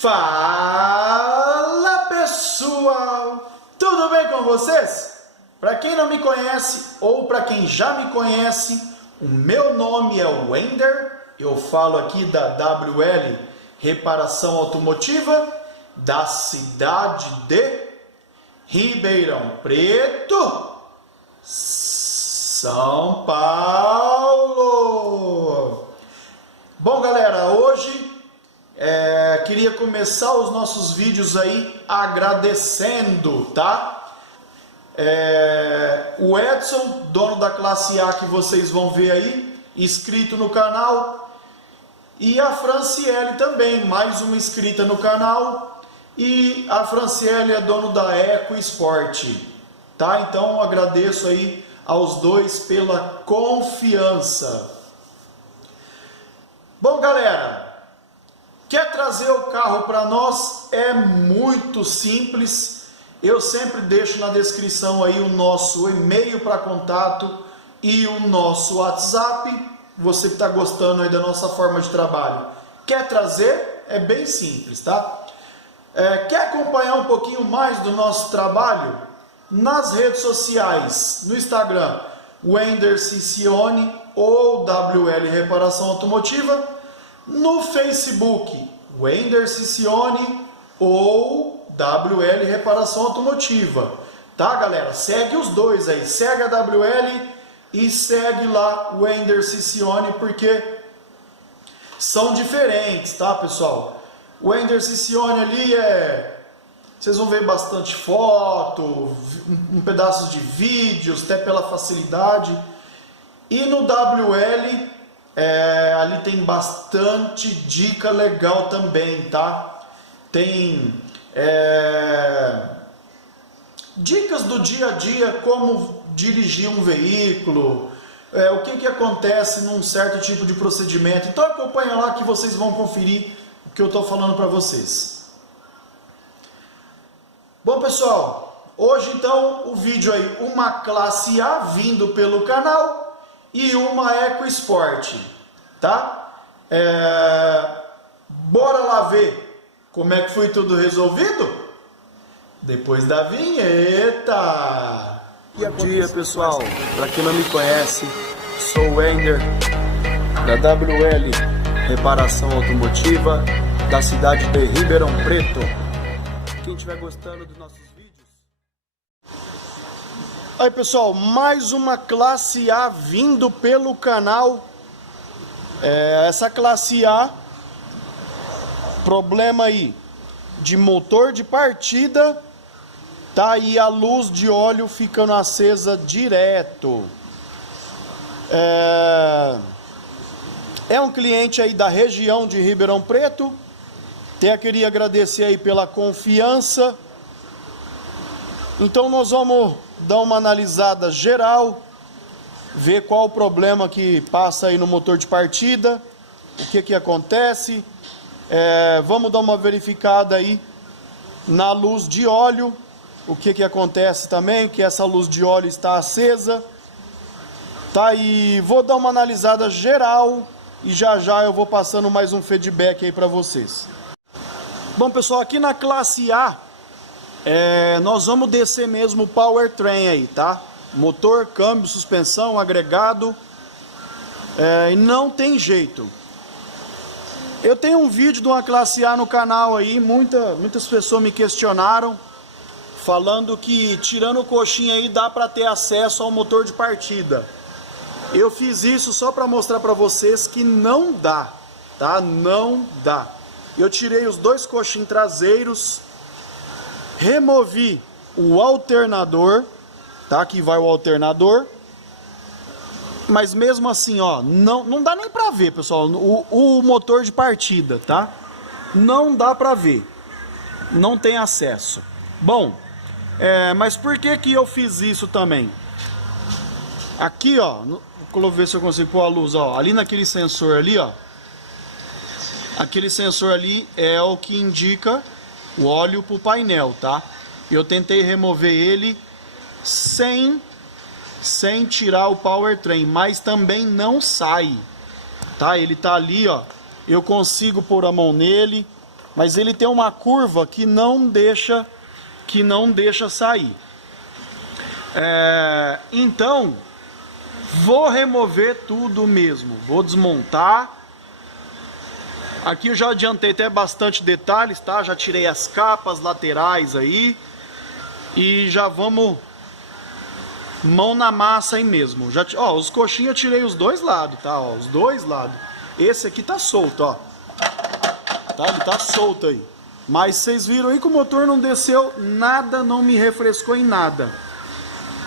Fala pessoal, tudo bem com vocês? Para quem não me conhece ou para quem já me conhece, o meu nome é Wender, eu falo aqui da WL Reparação Automotiva da cidade de Ribeirão Preto, São Paulo. Bom galera, hoje queria começar os nossos vídeos aí agradecendo, tá? O Edson, dono da classe A que vocês vão ver aí, inscrito no canal, e a Franciele também, mais uma inscrita no canal, e a Franciele é dono da Eco Sport, tá? Então agradeço aí aos dois pela confiança. Bom galera, quer trazer o carro para nós? É muito simples. Eu sempre deixo na descrição aí o nosso e-mail para contato e o nosso WhatsApp. Você que está gostando aí da nossa forma de trabalho, quer trazer? É bem simples, tá? Quer acompanhar um pouquinho mais do nosso trabalho? Nas redes sociais, no Instagram, Wender Cicione ou WL Reparação Automotiva, no Facebook, Wender Cicione ou WL Reparação Automotiva, tá galera? Segue os dois aí, segue a WL e segue lá o Wender Cicione, porque são diferentes, tá pessoal? O Wender Cicione ali vocês vão ver bastante foto, um pedaço de vídeos, até pela facilidade. E no WL, ali tem bastante dica legal também, tá? Tem dicas do dia a dia, como dirigir um veículo, o que acontece num certo tipo de procedimento. Então acompanha lá que vocês vão conferir o que eu estou falando para vocês. Bom pessoal, hoje então o vídeo aí, uma classe A vindo pelo canal e uma Eco Sport, tá? Bora lá ver como é que foi tudo resolvido? Depois da vinheta! Bom dia pessoal, para quem não me conhece, sou o Wender da WL Reparação Automotiva da cidade de Ribeirão Preto. Quem estiver gostando dos nossos vídeos. Aí pessoal, mais uma classe A vindo pelo canal. Essa classe A, problema aí de motor de partida, tá aí a luz de óleo ficando acesa direto. É um cliente aí da região de Ribeirão Preto. Até queria agradecer aí pela confiança. Então nós vamos dar uma analisada geral, ver qual o problema que passa aí no motor de partida, o que acontece. Vamos dar uma verificada aí na luz de óleo, o que acontece também, que essa luz de óleo está acesa. Tá, e vou dar uma analisada geral e já eu vou passando mais um feedback aí para vocês. Bom pessoal, aqui na classe A, nós vamos descer mesmo o powertrain aí, tá? Motor, câmbio, suspensão, agregado, e não tem jeito. Eu tenho um vídeo de uma classe A no canal aí, muitas pessoas me questionaram, falando que tirando o coxinha aí dá para ter acesso ao motor de partida. Eu fiz isso só para mostrar para vocês que não dá, tá? Não dá. Eu tirei os dois coxins traseiros, removi o alternador, tá? Aqui vai o alternador, mas mesmo assim, ó, não dá nem pra ver, pessoal, o motor de partida, tá? Não dá pra ver, não tem acesso. Bom, mas por que eu fiz isso também? Aqui, ó, vou ver se eu consigo pôr a luz, ó, ali naquele sensor ali, ó. Aquele sensor ali é o que indica o óleo para o painel, tá? Eu tentei remover ele sem tirar o powertrain, mas também não sai, tá? Ele tá ali, ó. Eu consigo pôr a mão nele, mas ele tem uma curva que não deixa sair. Então, vou remover tudo mesmo, vou desmontar. Aqui eu já adiantei até bastante detalhes, tá? Já tirei as capas laterais aí. E já vamos mão na massa aí mesmo. Já, ó, os coxinhos eu tirei os dois lados, tá? Ó, os dois lados. Esse aqui tá solto, ó. Tá? Ele tá solto aí. Mas vocês viram aí que o motor não desceu nada, não me refrescou em nada.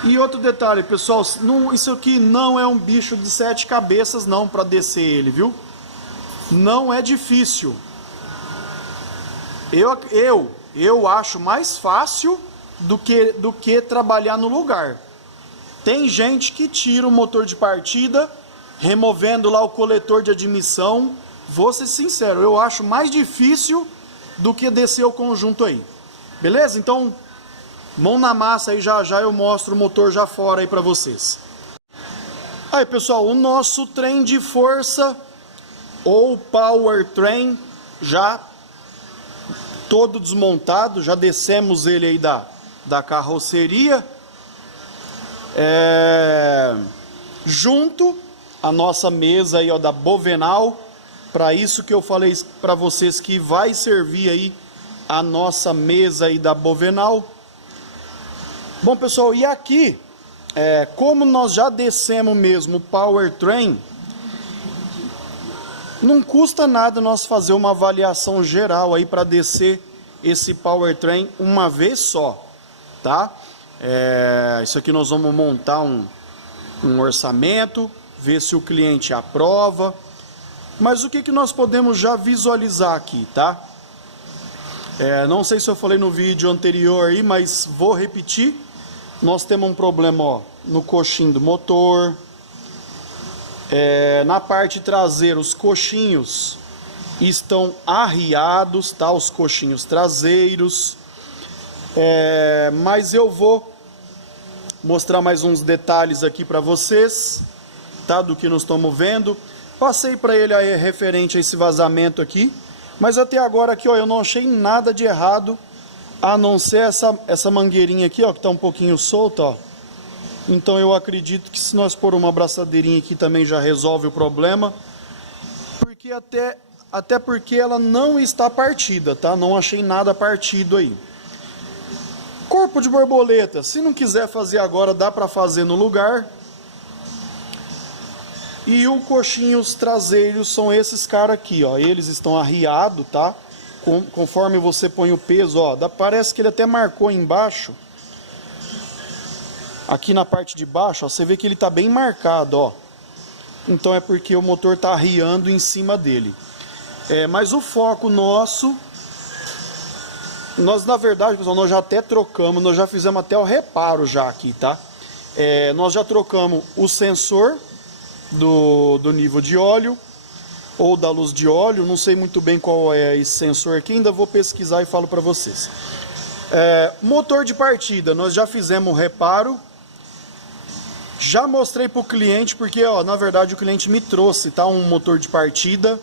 E outro detalhe, pessoal, isso aqui não é um bicho de 7 cabeças não para descer ele, viu? Não é difícil. Eu acho mais fácil do que trabalhar no lugar. Tem gente que tira o motor de partida, removendo lá o coletor de admissão. Vou ser sincero, eu acho mais difícil do que descer o conjunto aí. Beleza? Então, mão na massa aí, já já eu mostro o motor já fora aí para vocês. Aí, pessoal, o nosso trem de força ou powertrain já todo desmontado, já descemos ele aí da carroceria, junto a nossa mesa aí, ó, da Bovenal, para isso que eu falei para vocês que vai servir aí a nossa mesa aí da Bovenal. Bom, pessoal, e aqui, como nós já descemos mesmo o powertrain, não custa nada nós fazer uma avaliação geral aí para descer esse powertrain uma vez só, tá? Isso aqui nós vamos montar um orçamento, ver se o cliente aprova. Mas o que nós podemos já visualizar aqui, tá? Não sei se eu falei no vídeo anterior aí, mas vou repetir. Nós temos um problema, ó, no coxim do motor. Na parte traseira, os coxinhos estão arriados, tá? Os coxinhos traseiros. Mas eu vou mostrar mais uns detalhes aqui para vocês, tá? Do que nós estamos vendo. Passei para ele aí referente a esse vazamento aqui, mas até agora aqui, ó, eu não achei nada de errado, a não ser essa mangueirinha aqui, ó, que está um pouquinho solta, ó. Então eu acredito que se nós pôr uma abraçadeirinha aqui também já resolve o problema, porque até porque ela não está partida, tá? Não achei nada partido aí. Corpo de borboleta, se não quiser fazer agora, dá para fazer no lugar. E os coxinhos traseiros são esses caras aqui, ó. Eles estão arriados, tá? Conforme você põe o peso, ó. Parece que ele até marcou embaixo. Aqui na parte de baixo, ó, você vê que ele tá bem marcado, ó. Então é porque o motor tá arriando em cima dele. Mas o foco nosso... Nós, na verdade, pessoal, nós já até trocamos, nós já fizemos até o reparo já aqui, tá? Nós já trocamos o sensor do nível de óleo ou da luz de óleo, não sei muito bem qual é esse sensor aqui, ainda vou pesquisar e falo para vocês. Motor de partida, nós já fizemos o reparo, já mostrei para o cliente, porque ó, na verdade o cliente me trouxe, tá, um motor de partida,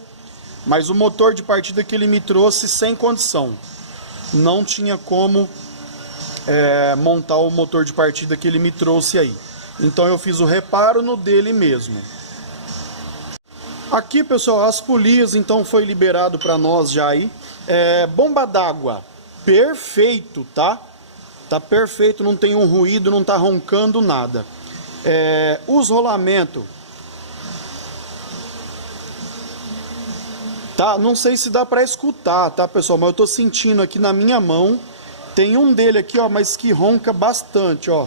mas o motor de partida que ele me trouxe sem condição, não tinha como montar o motor de partida que ele me trouxe aí. Então eu fiz o reparo no dele mesmo. Aqui, pessoal, as polias então foi liberado para nós já aí. Bomba d'água, perfeito, tá? Tá perfeito, não tem um ruído, não tá roncando nada. Os rolamentos, tá? Não sei se dá para escutar, tá, pessoal? Mas eu tô sentindo aqui na minha mão. Tem um dele aqui, ó, mas que ronca bastante, ó.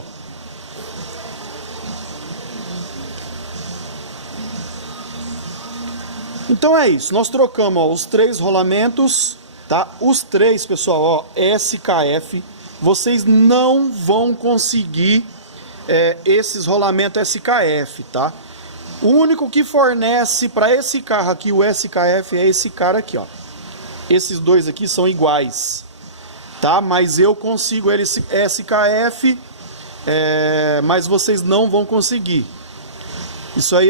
Então é isso, nós trocamos, ó, os 3 rolamentos, tá? Os 3, pessoal, ó, SKF. Vocês não vão conseguir esses rolamentos SKF, tá? O único que fornece para esse carro aqui, o SKF, é esse cara aqui, ó. Esses dois aqui são iguais, tá? Mas eu consigo esse SKF, mas vocês não vão conseguir. Isso aí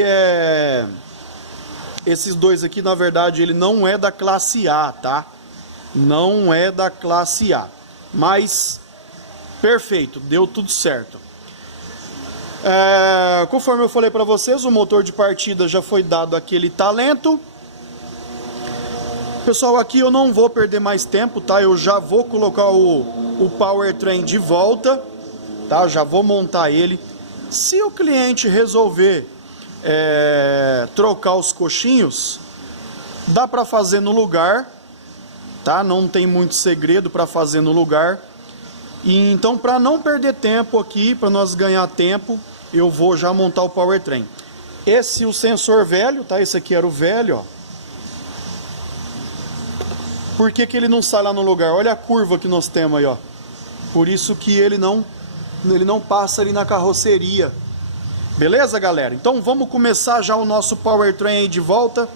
Esses dois aqui, na verdade, ele não é da classe A, tá? não é da classe A. Mas, perfeito, deu tudo certo. Conforme eu falei para vocês, o motor de partida já foi dado aquele talento. Pessoal, aqui eu não vou perder mais tempo, tá? Eu já vou colocar o powertrain de volta, tá? Já vou montar ele. Se o cliente resolver trocar os coxinhos, dá para fazer no lugar, tá? Não tem muito segredo para fazer no lugar. E então, para não perder tempo aqui, para nós ganhar tempo, eu vou já montar o powertrain. Esse o sensor velho, tá? Esse aqui era o velho, ó. Por que que ele não sai lá no lugar? Olha a curva que nós temos aí, ó. Por isso que ele não passa ali na carroceria. Beleza, galera? Então vamos começar já o nosso powertrain aí de volta.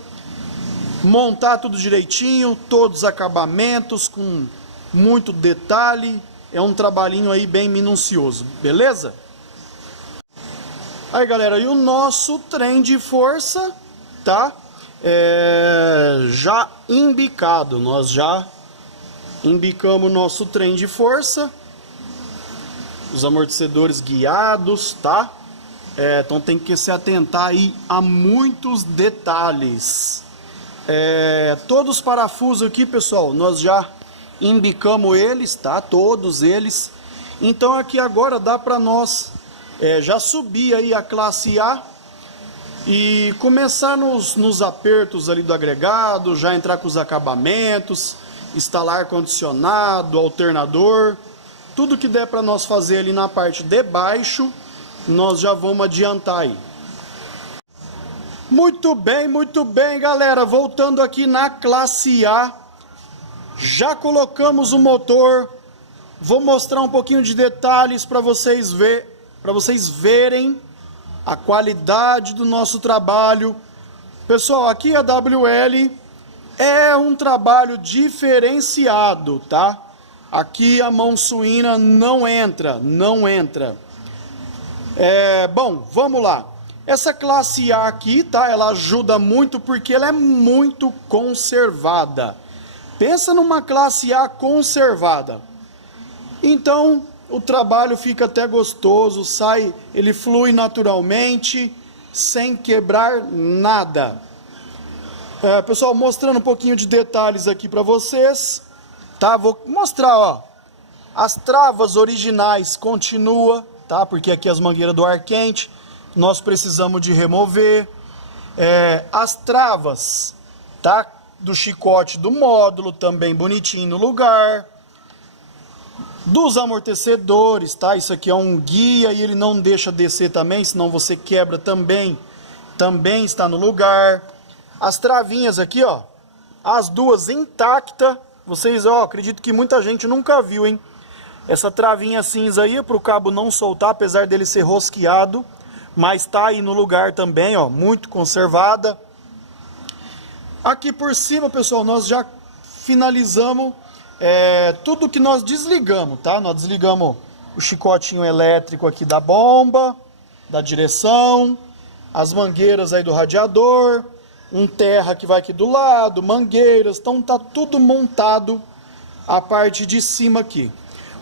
Montar tudo direitinho, todos os acabamentos com muito detalhe. É um trabalhinho aí bem minucioso, beleza? Aí, galera, e o nosso trem de força, tá? Já embicado. Nós já embicamos o nosso trem de força. Os amortecedores guiados, tá? Então tem que se atentar aí a muitos detalhes. Todos os parafusos aqui, pessoal, nós já embicamos eles, tá? Todos eles. Então aqui agora dá para nós já subir aí a classe A e começar nos apertos ali do agregado, já entrar com os acabamentos, instalar ar-condicionado, alternador, tudo que der para nós fazer ali na parte de baixo, nós já vamos adiantar aí. Muito bem, galera, voltando aqui na classe A, já colocamos o motor, vou mostrar um pouquinho de detalhes para vocês verem a qualidade do nosso trabalho. Pessoal, aqui a WL é um trabalho diferenciado, tá? Aqui a mão suína não entra. Bom, vamos lá. Essa classe A aqui, tá? Ela ajuda muito porque ela é muito conservada. Pensa numa classe A conservada. Então, o trabalho fica até gostoso, ele flui naturalmente, sem quebrar nada. Pessoal, mostrando um pouquinho de detalhes aqui para vocês, tá? Vou mostrar, ó, as travas originais continua, tá? Porque aqui as mangueiras do ar quente, nós precisamos de remover. As travas, tá? Do chicote do módulo, também bonitinho no lugar. Dos amortecedores, tá? Isso aqui é um guia e ele não deixa descer também, senão você quebra também está no lugar. As travinhas aqui, ó, as duas intactas. Vocês, ó, acredito que muita gente nunca viu, hein? Essa travinha cinza aí, para o cabo não soltar, apesar dele ser rosqueado, mas tá aí no lugar também, ó, muito conservada. Aqui por cima, pessoal, nós já finalizamos tudo que nós desligamos, tá? Nós desligamos o chicotinho elétrico aqui da bomba, da direção, as mangueiras aí do radiador, um terra que vai aqui do lado, mangueiras, então tá tudo montado a parte de cima aqui.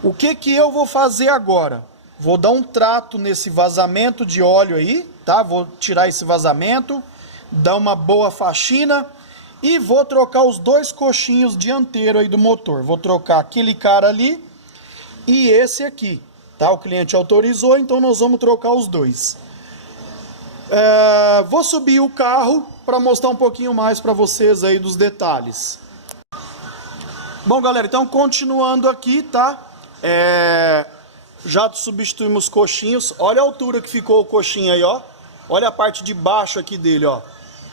O que eu vou fazer agora? Vou dar um trato nesse vazamento de óleo aí, tá? Vou tirar esse vazamento, dar uma boa faxina. E vou trocar os dois coxinhos dianteiros aí do motor. Vou trocar aquele cara ali e esse aqui, tá? O cliente autorizou, então nós vamos trocar os dois. Vou subir o carro para mostrar um pouquinho mais para vocês aí dos detalhes. Bom, galera, então continuando aqui, tá? Já substituímos os coxinhos. Olha a altura que ficou o coxinho aí, ó. Olha a parte de baixo aqui dele, ó.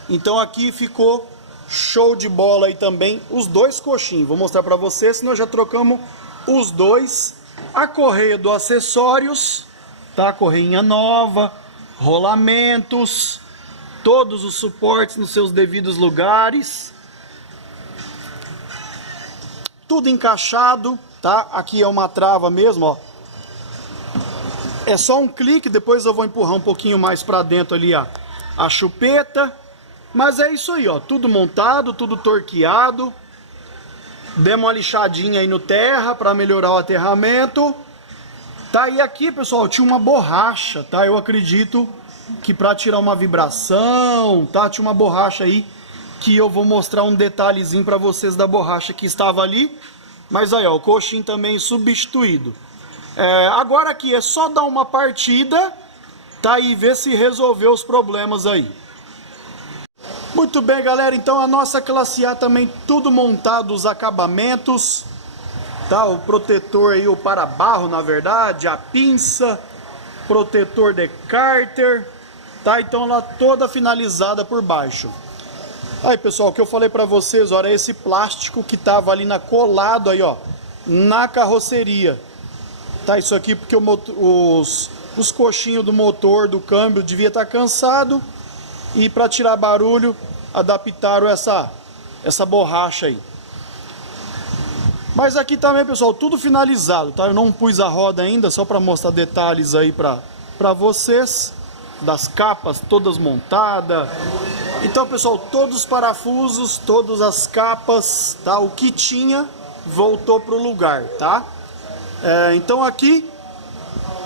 Então aqui ficou show de bola aí também os dois coxinhos. Vou mostrar para vocês, nós já trocamos os dois. A correia do acessórios, tá? Correinha nova, rolamentos, todos os suportes nos seus devidos lugares. Tudo encaixado, tá? Aqui é uma trava mesmo, ó. É só um clique, depois eu vou empurrar um pouquinho mais para dentro ali a chupeta. Mas é isso aí, ó, tudo montado, tudo torqueado. Demos uma lixadinha aí no terra para melhorar o aterramento. Tá, e aqui, pessoal, tinha uma borracha, tá? Eu acredito que para tirar uma vibração, tá? Tinha uma borracha aí que eu vou mostrar um detalhezinho para vocês da borracha que estava ali. Mas aí, ó, o coxinho também substituído. Agora aqui é só dar uma partida, tá? E ver se resolveu os problemas aí. Muito bem, galera, então a nossa classe A também tudo montado, os acabamentos, tá? O protetor aí, o para-barro, na verdade, a pinça, protetor de cárter, tá? Então ela toda finalizada por baixo. Aí, pessoal, o que eu falei pra vocês, olha, esse plástico que tava ali colado aí, ó, na carroceria, tá? Isso aqui porque os coxinhos do motor, do câmbio, devia estar cansado. E para tirar barulho, adaptaram essa borracha aí. Mas aqui também, pessoal, tudo finalizado, tá? Eu não pus a roda ainda, só para mostrar detalhes aí para vocês. Das capas todas montadas. Então, pessoal, todos os parafusos, todas as capas, tá? O que tinha, voltou pro lugar, tá? Então aqui,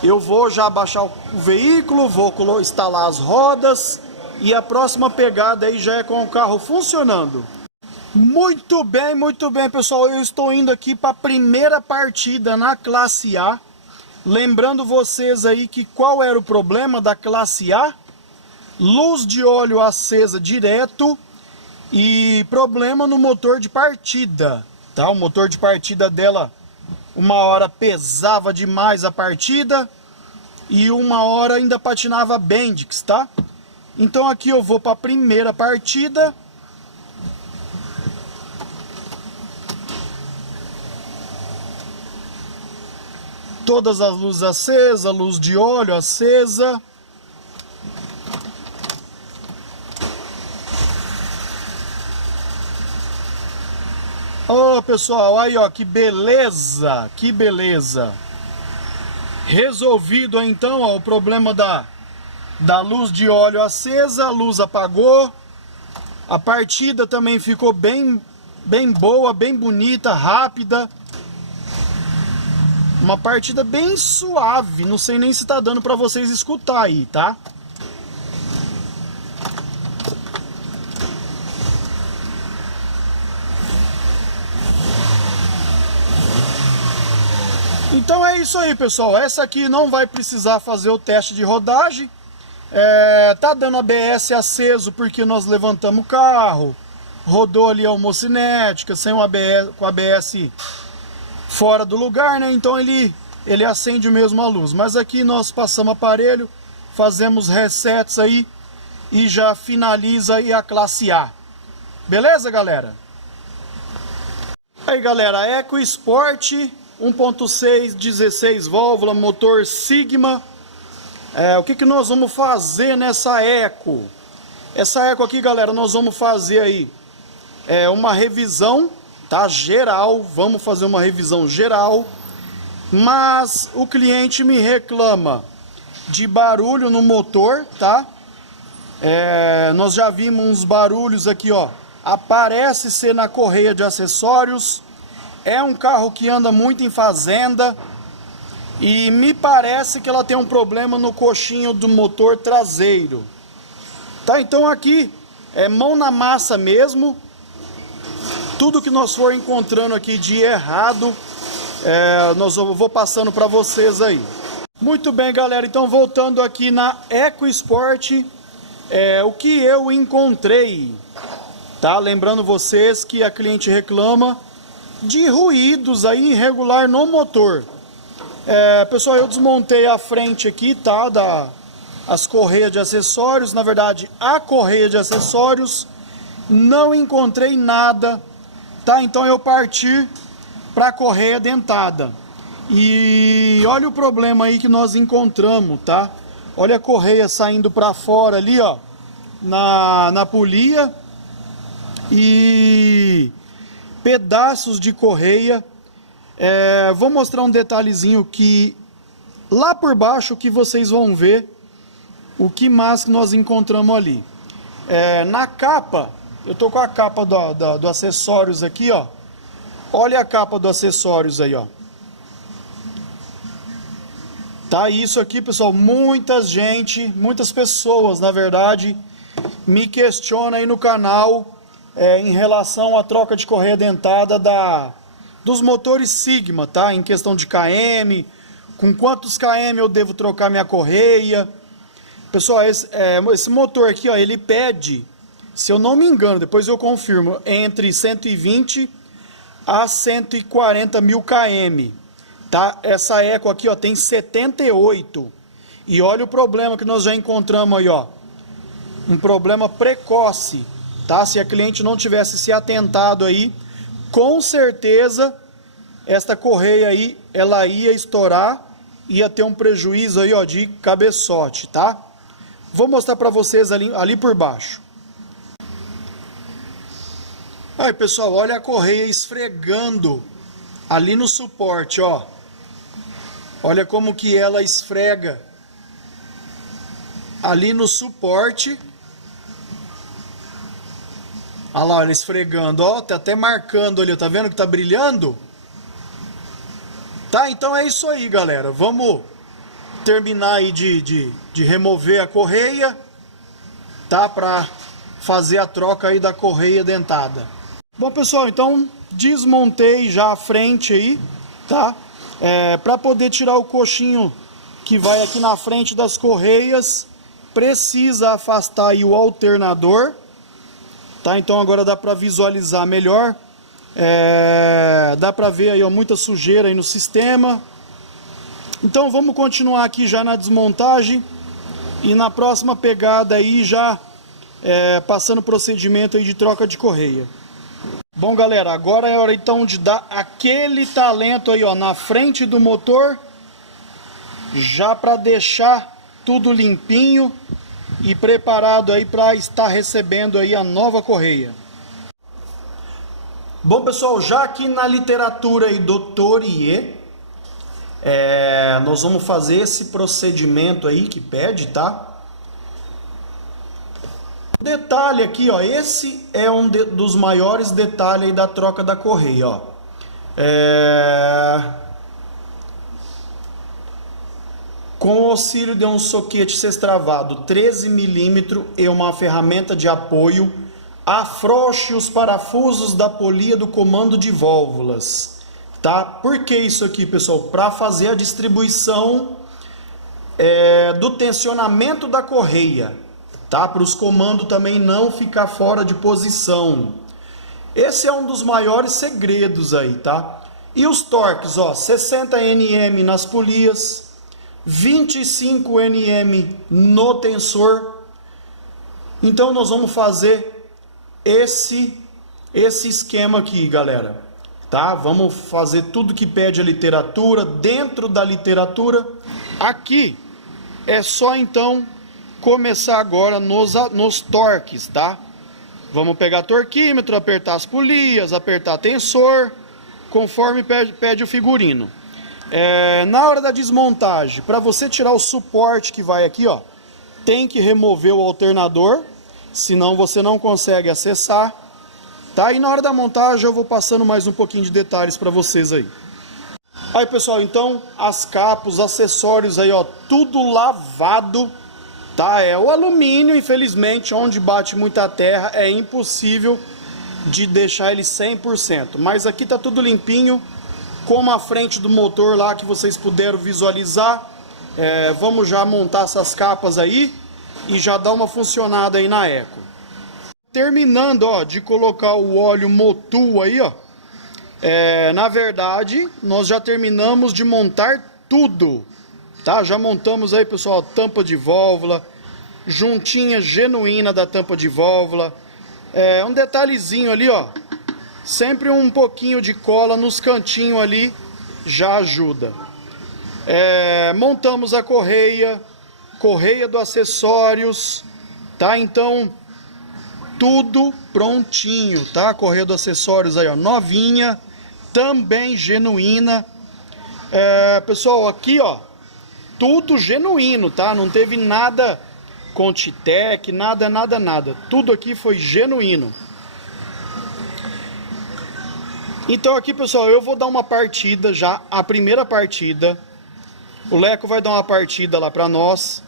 eu vou já abaixar o veículo, vou instalar as rodas. E a próxima pegada aí já é com o carro funcionando. Muito bem, pessoal. Eu estou indo aqui para a primeira partida na classe A. Lembrando vocês aí que qual era o problema da classe A? Luz de óleo acesa direto e problema no motor de partida. Tá? O motor de partida dela, uma hora pesava demais a partida e uma hora ainda patinava Bendix, tá? Então aqui eu vou para a primeira partida. Todas as luzes acesas, luz de óleo acesa. Ô, pessoal, aí ó, que beleza, que beleza. Resolvido então, ó, o problema da luz de óleo acesa, a luz apagou. A partida também ficou bem boa, bem bonita, rápida. Uma partida bem suave, não sei nem se tá dando pra vocês escutar aí, tá? Então é isso aí, pessoal. Essa aqui não vai precisar fazer o teste de rodagem. Tá dando ABS aceso porque nós levantamos o carro, rodou ali a homocinética sem o ABS, com o ABS fora do lugar, né? Então ele acende mesmo a luz. Mas aqui nós passamos aparelho, fazemos resets aí e já finaliza aí a classe A. Beleza, galera? Aí, galera, EcoSport 1.6, 16 válvula, motor Sigma. O que nós vamos fazer nessa Eco? Essa Eco aqui, galera, nós vamos fazer aí uma revisão, tá? Geral, vamos fazer uma revisão geral. Mas o cliente me reclama de barulho no motor, tá? Nós já vimos uns barulhos aqui, ó. Aparece ser na correia de acessórios. É um carro que anda muito em fazenda. E me parece que ela tem um problema no coxinho do motor traseiro. Tá, então aqui é mão na massa mesmo. Tudo que nós for encontrando aqui de errado, eu vou passando para vocês aí. Muito bem, galera, então voltando aqui na EcoSport, o que eu encontrei, tá? Lembrando vocês que a cliente reclama de ruídos aí irregular no motor. Pessoal, eu desmontei a frente aqui, tá? As correias de acessórios, na verdade, a correia de acessórios, não encontrei nada, tá? Então eu parti para a correia dentada. E olha o problema aí que nós encontramos, tá? Olha a correia saindo para fora ali, ó, na polia. E pedaços de correia. Vou mostrar um detalhezinho que lá por baixo que vocês vão ver o que mais que nós encontramos ali. Na capa, eu tô com a capa do acessórios aqui, ó. Olha a capa do acessórios aí, ó. Tá, isso aqui, pessoal, muitas pessoas, na verdade, me questionam aí no canal em relação à troca de correia dentada dos motores Sigma, tá? Em questão de km, com quantos km eu devo trocar minha correia. Pessoal, esse motor aqui, ó, ele pede, se eu não me engano, depois eu confirmo, entre 120 a 140 mil km. Tá? Essa Eco aqui, ó, tem 78. E olha o problema que nós já encontramos aí, ó. Um problema precoce, tá? Se a cliente não tivesse se atentado aí, com certeza esta correia aí, ela ia estourar, ia ter um prejuízo aí, ó, de cabeçote, tá? Vou mostrar para vocês ali por baixo. Aí, pessoal, olha a correia esfregando ali no suporte, ó. Olha como que ela esfrega ali no suporte. Olha lá, ela esfregando, ó. Tá até marcando ali, tá vendo que tá brilhando? Tá, então é isso aí, galera. Vamos terminar aí de remover a correia, tá? Pra fazer a troca aí da correia dentada. Bom, pessoal, então desmontei já a frente aí, tá? Para poder tirar o coxinho que vai aqui na frente das correias, precisa afastar aí o alternador, tá? Então agora dá para visualizar melhor, dá para ver aí, ó, muita sujeira aí no sistema. Então vamos continuar aqui já na desmontagem e na próxima pegada aí já passando o procedimento aí de troca de correia. Bom, galera, agora é hora então de dar aquele talento aí, ó, na frente do motor, já para deixar tudo limpinho e preparado aí para estar recebendo aí a nova correia. Bom, pessoal, já aqui na literatura aí do Tourier, nós vamos fazer esse procedimento aí que pede, tá? Detalhe aqui, ó, esse é um dos maiores detalhes aí da troca da correia, ó. Com o auxílio de um soquete sextravado 13 mm e uma ferramenta de apoio, afrouxe os parafusos da polia do comando de válvulas, tá? Por que isso aqui, pessoal? Para fazer a distribuição do tensionamento da correia, tá? Para os comandos também não ficar fora de posição. Esse é um dos maiores segredos aí, tá? E os torques, ó, 60 Nm nas polias, 25 Nm no tensor. Então nós vamos fazer esse esquema aqui, galera, tá? Vamos fazer tudo que pede a literatura, dentro da literatura. Aqui é só então começar agora nos torques, tá? Vamos pegar torquímetro, apertar as polias, apertar tensor, conforme pede o figurino. Na hora da desmontagem, para você tirar o suporte que vai aqui, ó, tem que remover o alternador, senão você não consegue acessar, tá? E na hora da montagem eu vou passando mais um pouquinho de detalhes para vocês aí. Aí, pessoal, então as capas, os acessórios aí, ó, tudo lavado, tá? O alumínio, infelizmente, onde bate muita terra, é impossível de deixar ele 100%. Mas aqui tá tudo limpinho, como a frente do motor lá que vocês puderam visualizar. Vamos já montar essas capas aí e já dar uma funcionada aí na Eco. Terminando, ó, de colocar o óleo Motul aí, ó. Na verdade, nós já terminamos de montar tudo. Tá? Já montamos aí, pessoal, tampa de válvula, juntinha genuína da tampa de válvula. Um detalhezinho ali, ó, sempre um pouquinho de cola nos cantinhos ali já ajuda. Montamos a correia do acessórios, tá? Então, tudo prontinho, tá? Correia do acessórios aí, ó, novinha, também genuína. Pessoal, aqui, ó, tudo genuíno, tá? Não teve nada Contitec, nada. Tudo aqui foi genuíno. Então aqui, pessoal, eu vou dar uma partida já, a primeira partida. O Leco vai dar uma partida lá para nós.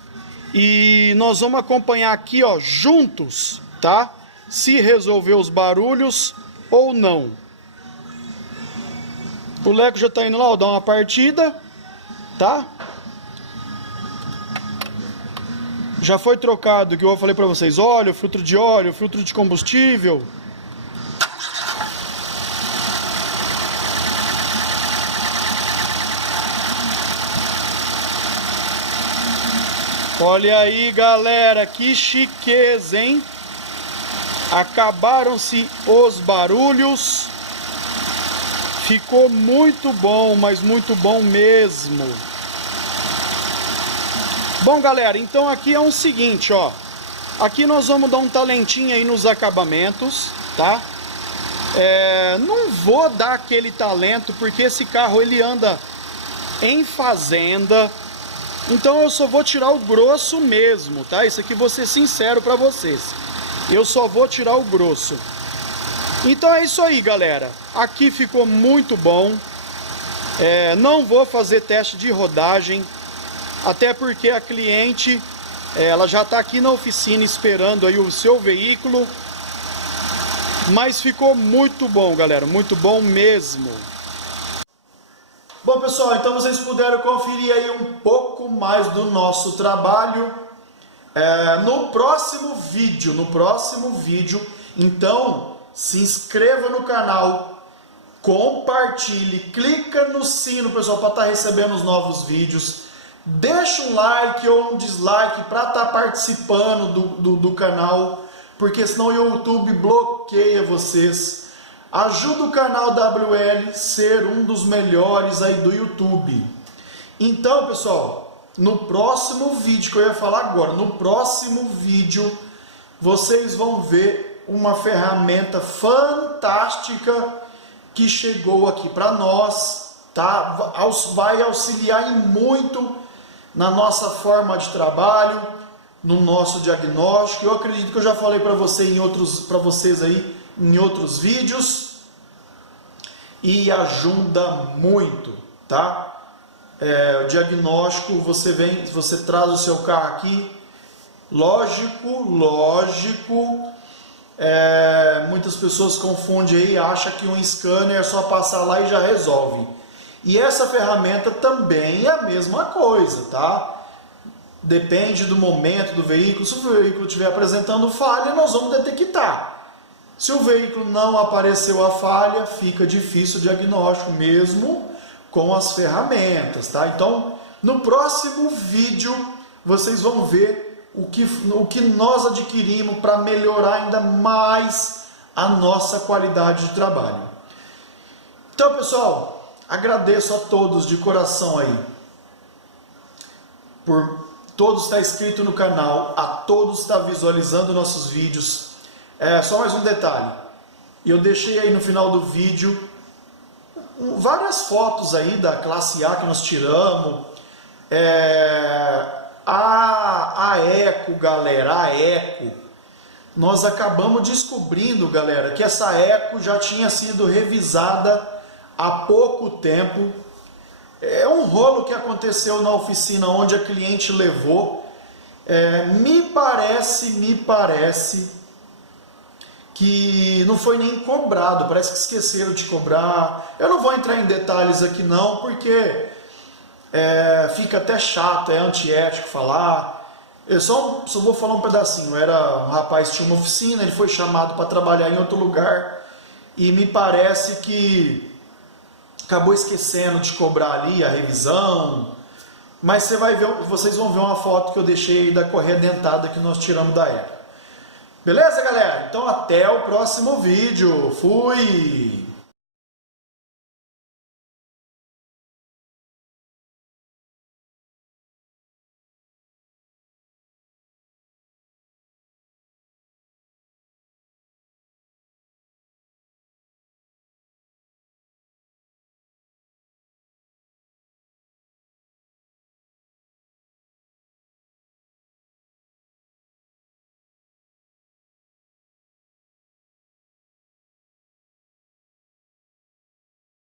E nós vamos acompanhar aqui, ó, juntos, tá? Se resolver os barulhos ou não. O Leco já tá indo lá, ó, dar uma partida, tá? Já foi trocado, que eu falei para vocês, óleo, filtro de combustível. Olha aí, galera, que chiqueza, hein? Acabaram-se os barulhos. Ficou muito bom, mas muito bom mesmo. Bom, galera, então aqui é o seguinte, ó. Aqui nós vamos dar um talentinho aí nos acabamentos, tá? Não vou dar aquele talento, porque esse carro ele anda em fazenda. Então eu só vou tirar o grosso mesmo, tá? Isso aqui vou ser sincero pra vocês. Eu só vou tirar o grosso. Então é isso aí, galera. Aqui ficou muito bom. Não vou fazer teste de rodagem. Até porque a cliente, ela já está aqui na oficina esperando aí o seu veículo. Mas ficou muito bom, galera. Muito bom mesmo. Bom, pessoal, então vocês puderam conferir aí um pouco mais do nosso trabalho. No próximo vídeo, então se inscreva no canal, compartilhe, clica no sino, pessoal, para estar recebendo os novos vídeos. Deixa um like ou um dislike para estar participando do canal, porque senão o YouTube bloqueia vocês. Ajuda o canal WL a ser um dos melhores aí do YouTube. Então, pessoal, no próximo vídeo que eu ia falar agora, no próximo vídeo, vocês vão ver uma ferramenta fantástica que chegou aqui para nós, tá? Vai auxiliar em muito na nossa forma de trabalho, no nosso diagnóstico. Eu acredito que eu já falei para vocês aí em outros vídeos, e ajuda muito, tá? O diagnóstico, você traz o seu carro aqui, lógico, muitas pessoas confundem aí, acham que um scanner é só passar lá e já resolve. E essa ferramenta também é a mesma coisa, tá? Depende do momento do veículo. Se o veículo estiver apresentando falha, nós vamos detectar. Se o veículo não apareceu a falha, fica difícil o diagnóstico mesmo com as ferramentas, tá? Então, no próximo vídeo, vocês vão ver o que nós adquirimos para melhorar ainda mais a nossa qualidade de trabalho. Então, pessoal, agradeço a todos de coração aí, por todos estar inscrito no canal, a todos estar visualizando nossos vídeos. Só mais um detalhe, eu deixei aí no final do vídeo várias fotos aí da classe A que nós tiramos. A Eco, galera, a Eco, nós acabamos descobrindo, galera, que essa Eco já tinha sido revisada há pouco tempo. É um rolo que aconteceu na oficina onde a cliente levou. Me parece que não foi nem cobrado, parece que esqueceram de cobrar. Eu não vou entrar em detalhes aqui não, porque fica até chato, é antiético falar. Eu só vou falar um pedacinho. Um rapaz tinha uma oficina, ele foi chamado para trabalhar em outro lugar, e me parece que acabou esquecendo de cobrar ali a revisão. Mas vocês vão ver uma foto que eu deixei aí da correia dentada que nós tiramos da época. Beleza, galera? Então até o próximo vídeo. Fui!